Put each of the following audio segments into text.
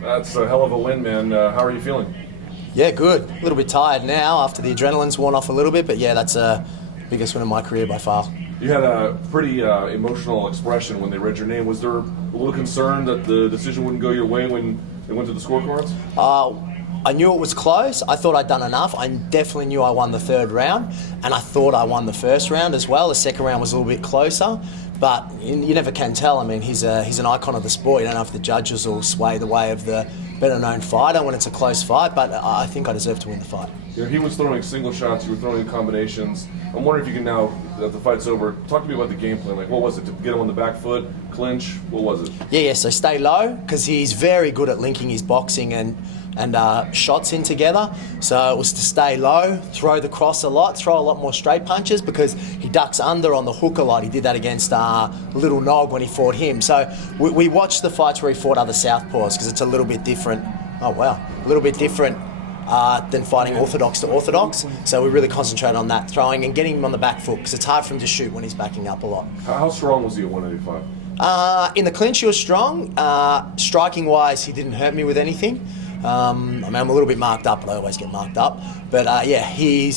That's a hell of a win, man. How are you feeling? Yeah, good. A little bit tired now after the adrenaline's worn off a little bit, but yeah, that's the biggest win of my career by far. You had a pretty emotional expression when they read your name. Was there a little concern that the decision wouldn't go your way when they went to the scorecards? I knew it was close. I thought I'd done enough. I definitely knew I won the third round, and I thought I won the first round as well. The second round was a little bit closer, but you never can tell. I mean, he's an icon of the sport. You don't know if the judges will sway the way of the better-known fighter when it's a close fight, but I think I deserve to win the fight. You know, he was throwing single shots, you were throwing combinations. I'm wondering if you can now, that the fight's over, talk to me about the game plan. Like, what was it? To get him on the back foot, clinch? What was it? Yeah, so stay low, because he's very good at linking his boxing and shots in together. So it was to stay low, throw the cross a lot, throw a lot more straight punches, because he ducks under on the hook a lot. He did that against Little Nog when he fought him. So we watched the fights where he fought other southpaws, because it's a little bit different. Oh wow, a little bit different than fighting orthodox to orthodox. So we really concentrated on that, throwing and getting him on the back foot, because it's hard for him to shout when he's backing up a lot. How strong was he at 185? In the clinch, he was strong. Striking-wise, he didn't hurt me with anything. I mean, I'm a little bit marked up, but I always get marked up. But yeah, he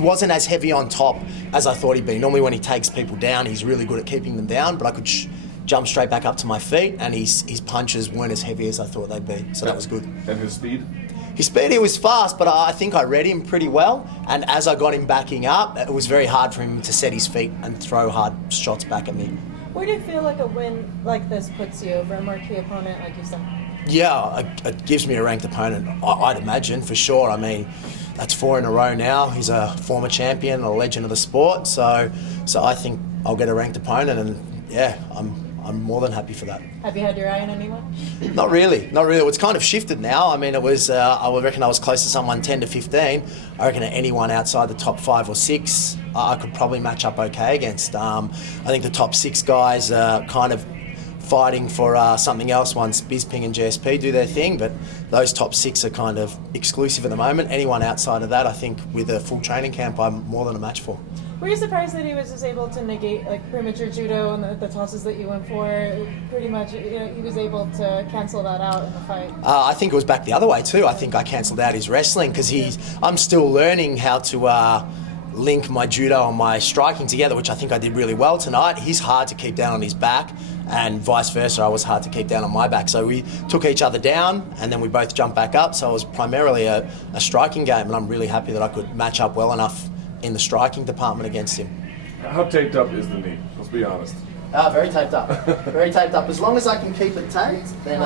wasn't as heavy on top as I thought he'd be. Normally when he takes people down, he's really good at keeping them down, but I could jump straight back up to my feet, and his punches weren't as heavy as I thought they'd be. So that was good. And his speed? His speed, he was fast, but I think I read him pretty well. And as I got him backing up, it was very hard for him to set his feet and throw hard shots back at me. Where do you feel like a win like this puts you over a marquee opponent like you said? Yeah, it gives me a ranked opponent, I'd imagine, for sure. I mean, that's 4 in a row now. He's a former champion, a legend of the sport. So I think I'll get a ranked opponent, and yeah, I'm more than happy for that. Have you had your eye on anyone? Not really. It's kind of shifted now. I mean, it was, I would reckon I was close to someone 10 to 15. I reckon anyone outside the top 5 or 6, I could probably match up okay against. I think the top 6 guys are kind of fighting for something else once Bisping and GSP do their thing, but those top 6 are kind of exclusive at the moment. Anyone outside of that, I think with a full training camp, I'm more than a match for. Were you surprised that he was just able to negate like premature judo and the tosses that you went for? Pretty much, he was able to cancel that out in the fight. I think it was back the other way too. I think I cancelled out his wrestling, because I'm still learning how to link my judo and my striking together, which I think I did really well tonight. He's hard to keep down on his back, and vice versa, I was hard to keep down on my back. So we took each other down, and then we both jumped back up. So it was primarily a striking game, and I'm really happy that I could match up well enough in the striking department against him. How taped up is the knee? Let's be honest. Very taped up. Very taped up. As long as I can keep it taped, then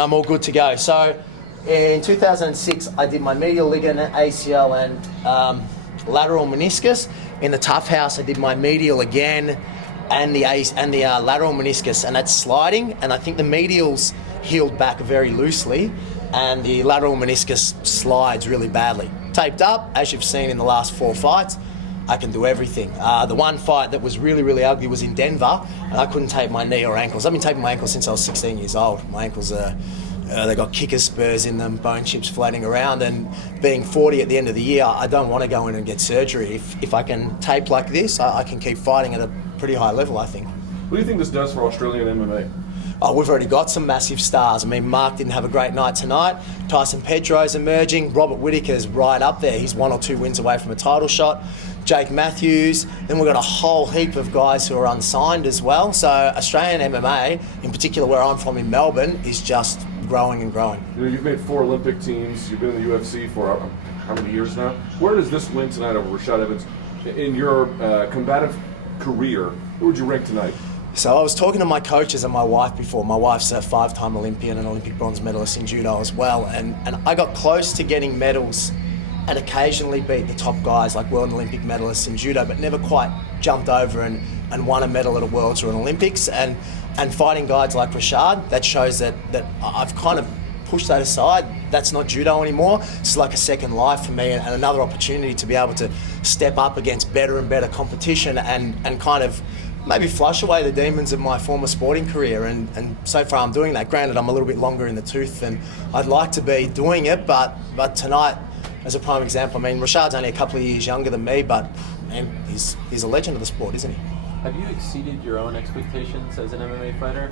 I'm all good to go. So in 2006, I did my medial ligament, ACL, and lateral meniscus. In the Tough House, I did my medial again and the lateral meniscus, and that's sliding. And I think the medial's healed back very loosely, and the lateral meniscus slides really badly. Taped up, as you've seen in the last 4 fights, I can do everything. The one fight that was really, really ugly was in Denver, and I couldn't tape my knee or ankles. I've been taping my ankles since I was 16 years old. My ankles are, they got kicker spurs in them, bone chips floating around, and being 40 at the end of the year, I don't want to go in and get surgery. If I can tape like this, I can keep fighting at a pretty high level, I think. What do you think this does for Australian MMA? We've already got some massive stars. I mean, Mark didn't have a great night tonight. Tyson Pedro's emerging. Robert Whittaker's right up there. He's 1 or 2 wins away from a title shot. Jake Matthews. Then we've got a whole heap of guys who are unsigned as well. So Australian MMA, in particular where I'm from in Melbourne, is just growing and growing. You've made 4 Olympic teams. You've been in the UFC for how many years now? Where does this win tonight over Rashad Evans, in your combative career, who would you rank tonight? So I was talking to my coaches and my wife before. My wife's a 5-time Olympian and Olympic bronze medalist in judo as well. And I got close to getting medals and occasionally beat the top guys like world and Olympic medalists in judo, but never quite jumped over and won a medal at a Worlds or an Olympics. And fighting guys like Rashad, that shows that I've kind of pushed that aside. That's not judo anymore. It's like a second life for me, and another opportunity to be able to step up against better and better competition and kind of maybe flush away the demons of my former sporting career, and so far I'm doing that. Granted, I'm a little bit longer in the tooth than I'd like to be doing it, but tonight, as a prime example, I mean, Rashad's only a couple of years younger than me, but man, he's a legend of the sport, isn't he? Have you exceeded your own expectations as an MMA fighter?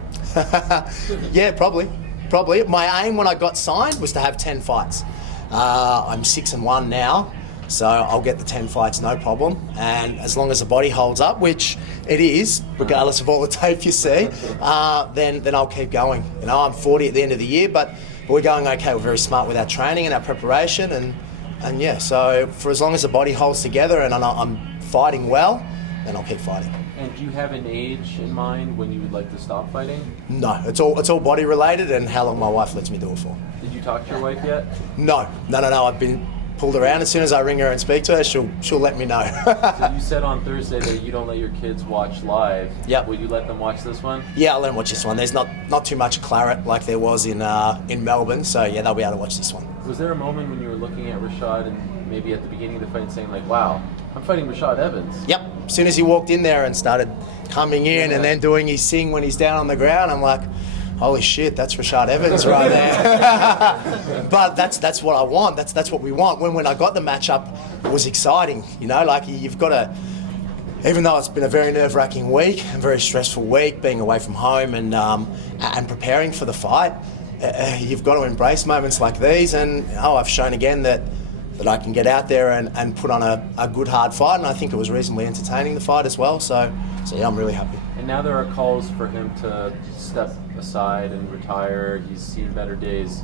Yeah, probably. probably. My aim when I got signed was to have 10 fights. I'm 6-1 now, so I'll get the 10 fights, no problem. And as long as the body holds up, which it is, regardless of all the tape you see, then I'll keep going. You know, I'm 40 at the end of the year, but we're going okay. We're very smart with our training and our preparation, and yeah. So for as long as the body holds together and I'm fighting well, then I'll keep fighting. And do you have an age in mind when you would like to stop fighting? No, it's all body related and how long my wife lets me do it for. Did you talk to your wife yet? No. I've been pulled around. As soon as I ring her and speak to her, she'll let me know. So you said on Thursday that you don't let your kids watch live. Yep. Will you let them watch this one? Yeah, I'll let them watch this one. There's not too much claret like there was in Melbourne, so yeah, they'll be able to watch this one. Was there a moment when you were looking at Rashad and maybe at the beginning of the fight saying like, wow, I'm fighting Rashad Evans? Yep. As soon as he walked in there and started coming in and then doing his thing when he's down on the ground, I'm like, holy shit, that's Rashad Evans right there. But that's what I want. That's what we want. When I got the matchup, it was exciting. You know, like you've got to, even though it's been a very nerve-wracking week, a very stressful week, being away from home and preparing for the fight, you've got to embrace moments like these. And I've shown again that I can get out there and put on a good hard fight, and I think it was reasonably entertaining, the fight as well. So yeah, I'm really happy. And now there are calls for him to step aside and retire. He's seen better days.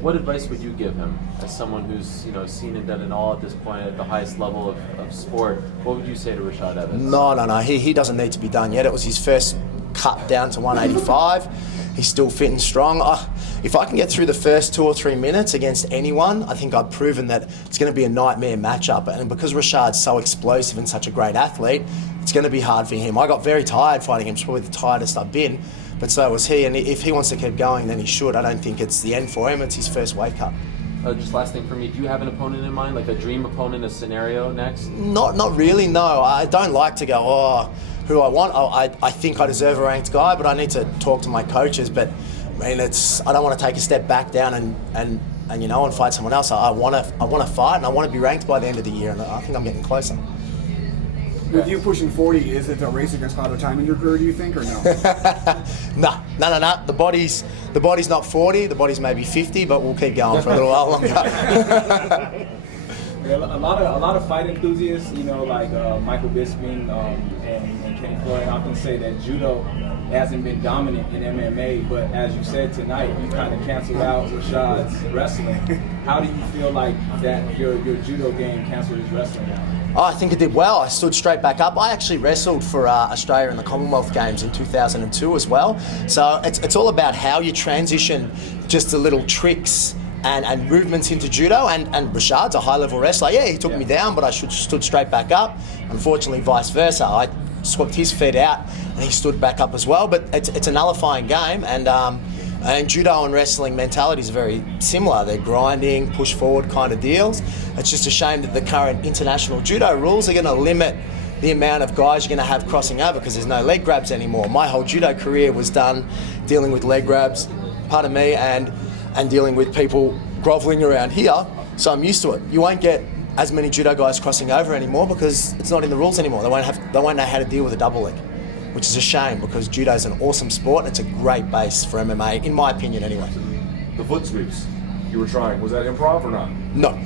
What advice would you give him as someone who's seen and done it all at this point at the highest level of sport? What would you say to Rashad Evans? No. He doesn't need to be done yet. It was his first cut down to 185. He's still fit and strong. If I can get through the first 2 or 3 minutes against anyone, I think I've proven that it's going to be a nightmare matchup. And because Rashad's so explosive and such a great athlete, it's going to be hard for him. I got very tired fighting him. It's probably the tiredest I've been, but so was he. And if he wants to keep going, then he should. I don't think it's the end for him. It's his first weight cut. Just last thing for me, do you have an opponent in mind, like a dream opponent, a scenario next? Not really, no. I don't like to go, who I want. I think I deserve a ranked guy, but I need to talk to my coaches. But I mean, I don't want to take a step back down and fight someone else. I want to fight, and I want to be ranked by the end of the year, and I think I'm getting closer. With you pushing 40, is it a race against Father Time in your career, do you think, or no? No. The body's not 40, the body's maybe 50, but we'll keep going for a little while longer. A lot of fight enthusiasts, like Michael Bisping and Kenny Floyd, often say that judo hasn't been dominant in MMA, but as you said tonight, you kind of canceled out Rashad's wrestling. How do you feel like that your judo game canceled his wrestling out? I think it did well. I stood straight back up. I actually wrestled for Australia in the Commonwealth Games in 2002 as well. So it's all about how you transition just the little tricks and movements into judo. And Rashad's a high-level wrestler. Yeah, he took me down, but I stood straight back up. Unfortunately, vice versa. I swapped his feet out and he stood back up as well. But it's a nullifying game, and judo and wrestling mentalities are very similar. They're grinding, push forward kind of deals. It's just a shame that the current international judo rules are going to limit the amount of guys you're going to have crossing over because there's no leg grabs anymore. My whole judo career was done dealing with leg grabs, pardon me, and dealing with people groveling around here. So I'm used to it. You won't get as many judo guys crossing over anymore because it's not in the rules anymore. They won't know how to deal with a double leg, which is a shame because judo is an awesome sport and it's a great base for MMA, in my opinion anyway. The foot sweeps you were trying, was that improv or not? No.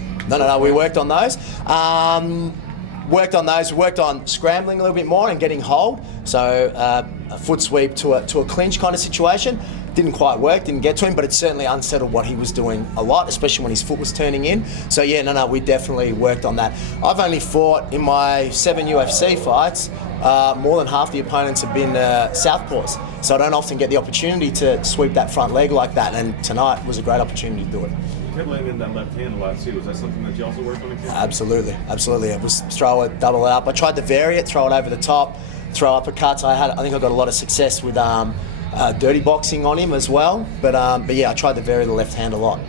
We worked on those. Worked on scrambling a little bit more and getting hold. So a foot sweep to a clinch kind of situation. Didn't quite work, didn't get to him, but it certainly unsettled what he was doing a lot, especially when his foot was turning in. So yeah, we definitely worked on that. I've only fought in my 7 UFC fights, more than half the opponents have been southpaws. So I don't often get the opportunity to sweep that front leg like that, and tonight was a great opportunity to do it. You kept laying in that left hand a lot too. Was that something that you also worked on again? Absolutely. It was throw it, double it up. I tried to vary it, throw it over the top, throw uppercuts. I think I got a lot of success with dirty boxing on him as well. But yeah, I tried to vary the left hand a lot.